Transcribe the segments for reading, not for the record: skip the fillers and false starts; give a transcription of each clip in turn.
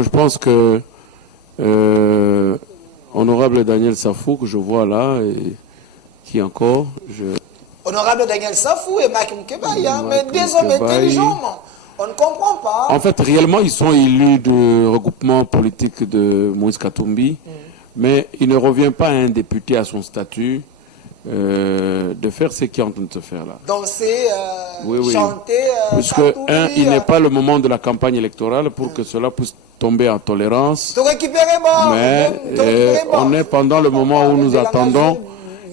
Je pense que honorable Daniel Safou, que je vois là, et qui encore Honorable Daniel Safou et Mike Mkebaya, mais des hommes intelligents, on ne comprend pas. En fait, réellement, ils sont élus du regroupement politique de Moïse Katumbi, mais il ne revient pas à un député à son statut de faire ce qui est en train de se faire là. Danser, chanter, puisque, Katumbi, il n'est pas le moment de la campagne électorale pour que cela puisse tomber en tolérance. Mais on est pendant le moment où nous attendons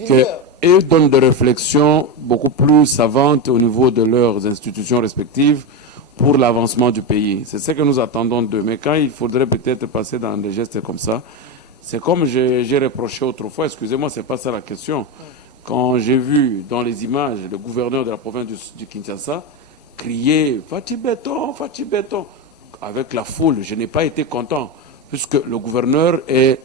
qu'ils donnent des réflexions beaucoup plus savantes au niveau de leurs institutions respectives pour l'avancement du pays. C'est ce que nous attendons d'eux. Mais quand il faudrait peut-être passer dans des gestes comme ça, c'est comme j'ai reproché autrefois, excusez-moi, c'est pas ça la question. Quand j'ai vu dans les images le gouverneur de la province du Kinshasa crier « Fatih Béton, Fatih Béton », avec la foule, je n'ai pas été content, puisque le gouverneur est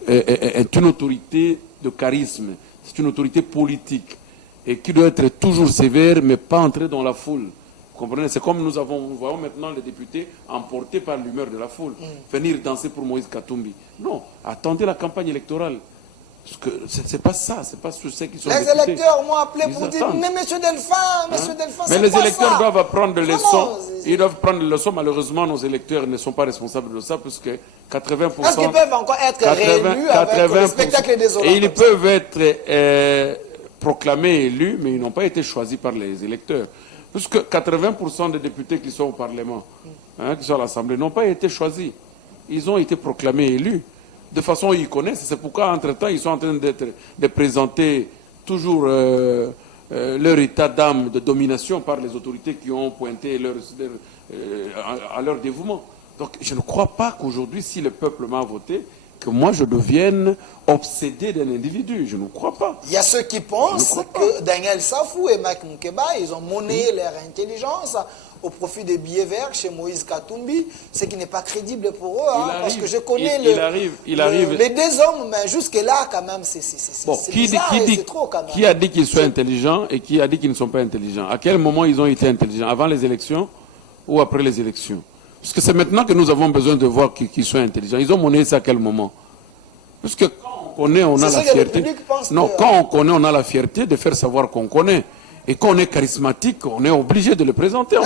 une autorité de charisme, c'est une autorité politique, et qui doit être toujours sévère, mais pas entrer dans la foule. Vous comprenez? C'est comme nous voyons maintenant les députés emportés par l'humeur de la foule, venir danser pour Moïse Katumbi. Non, attendez la campagne électorale. Parce que c'est pas ça, c'est pas ceux qui sont les députés. électeurs m'ont appelé pour dire « Mais monsieur Delphin, monsieur Delphin, c'est mais les pas électeurs ça. doivent apprendre des leçons. Ils doivent prendre des leçons. Malheureusement, nos électeurs ne sont pas responsables de ça, puisque 80%... Est-ce qu'ils peuvent encore être réélus avec le spectacle des Et ils peuvent être proclamés élus, mais ils n'ont pas été choisis par les électeurs. Puisque 80% des députés qui sont au Parlement, qui sont à l'Assemblée, n'ont pas été choisis. Ils ont été proclamés élus. De façon, ils connaissent. C'est pourquoi, entre-temps, ils sont en train de présenter toujours leur état d'âme de domination par les autorités qui ont pointé à leur dévouement. Donc, je ne crois pas qu'aujourd'hui, si le peuple m'a voté, que moi, je devienne obsédé d'un individu. Je ne crois pas. Il y a ceux qui pensent que Daniel Safou et Mike Mkeba, ils ont monnayé leur intelligence au profit des billets verts chez Moïse Katumbi, ce qui n'est pas crédible pour eux, parce que je connais les deux hommes, mais jusque-là, quand même, c'est bizarre et c'est trop, quand même. Qui a dit qu'ils sont intelligents et qui a dit qu'ils ne sont pas intelligents? À quel moment ils ont été intelligents? Avant les élections ou après les élections? Parce que c'est maintenant que nous avons besoin de voir qu'ils sont intelligents. Ils ont monnayé ça à quel moment? Parce que quand on connaît, on a la fierté. Non, quand on connaît, on a la fierté de faire savoir qu'on connaît. Et quand on est charismatique, on est obligé de le présenter.